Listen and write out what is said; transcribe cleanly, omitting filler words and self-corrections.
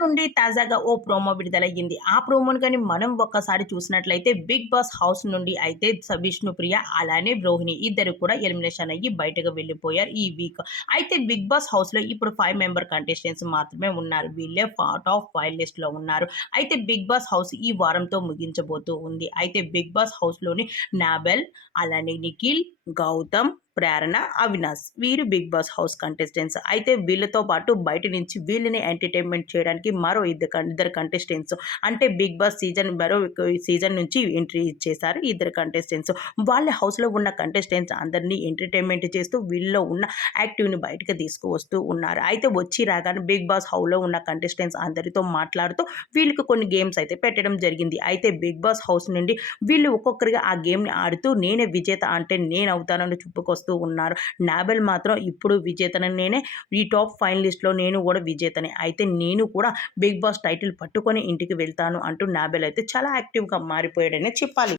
నుండి తాజాగా ఓ ప్రోమో విడుదలయ్యింది. ఆ ప్రోమోను గాని మనం ఒక్కసారి చూసినట్లయితే 'బిగ్ బాస్' హౌస్ నుండి అయితే విష్ణుప్రియ అలానే రోహిణి ఇద్దరు కూడా ఎలిమినేషన్ అయ్యి బయటకు వెళ్ళిపోయారు ఈ వీక్. అయితే 'బిగ్ బాస్' హౌస్‌లో ఇప్పుడు 5 మెంబర్ కంటెస్టెంట్స్ మాత్రమే ఉన్నారు. వీళ్ళే టాప్ 5 లిస్ట్‌లో ఉన్నారు. అయితే 'బిగ్ బాస్' హౌస్ ఈ వారంతో ముగించబోతూ ఉంది. అయితే 'బిగ్ బాస్' హౌస్‌లోని నాబెల్, అలానే నిఖిల్, గౌతమ్, ప్రేరణ, అవినాష్ వీరు 'బిగ్ బాస్' హౌస్ కంటెస్టెంట్స్. అయితే వీళ్ళతో పాటు బయట నుంచి వీళ్ళని ఎంటర్‌టైన్‌మెంట్ చేయడానికి మరో ఇద్దరు కంటెస్టెంట్స్ అంటే 'బిగ్ బాస్' సీజన్ నుంచి ఎంట్రీ ఇచ్చేసారు ఇద్దరు కంటెస్టెంట్స్. వాళ్ళ హౌస్‌లో ఉన్న కంటెస్టెంట్స్ అందరినీ ఎంటర్‌టైన్‌మెంట్ చేస్తూ వీళ్ళలో ఉన్న యాక్టివ్‌ని బయటకి తీసుకువస్తూ ఉన్నారు. అయితే వచ్చి రాగానే 'బిగ్ బాస్' హౌస్‌లో ఉన్న కంటెస్టెంట్స్ అందరితో మాట్లాడుతూ వీళ్ళకి కొన్ని గేమ్స్ అయితే పెట్టడం జరిగింది. అయితే 'బిగ్ బాస్' హౌస్ నుండి వీళ్ళు ఒక్కొక్కరిగా ఆ గేమ్‌ని ఆడుతూ నేనే విజేత అంటే నేనవుతానని చెప్పుకొస్తూ ఉన్నారు. నాబెల్ మాత్రం ఇప్పుడు విజేతని నేనే, ఈ టాప్ ఫైనలిస్ట్‌లో నేను కూడా విజేతనే. అయితే నేను కూడా 'బిగ్ బాస్' టైటిల్ పట్టుకొని ఇంటికి వెళ్తాను అంటూ నాబెల్ అయితే చాలా యాక్టివ్‌గా మారిపోయాడనే చెప్పాలి.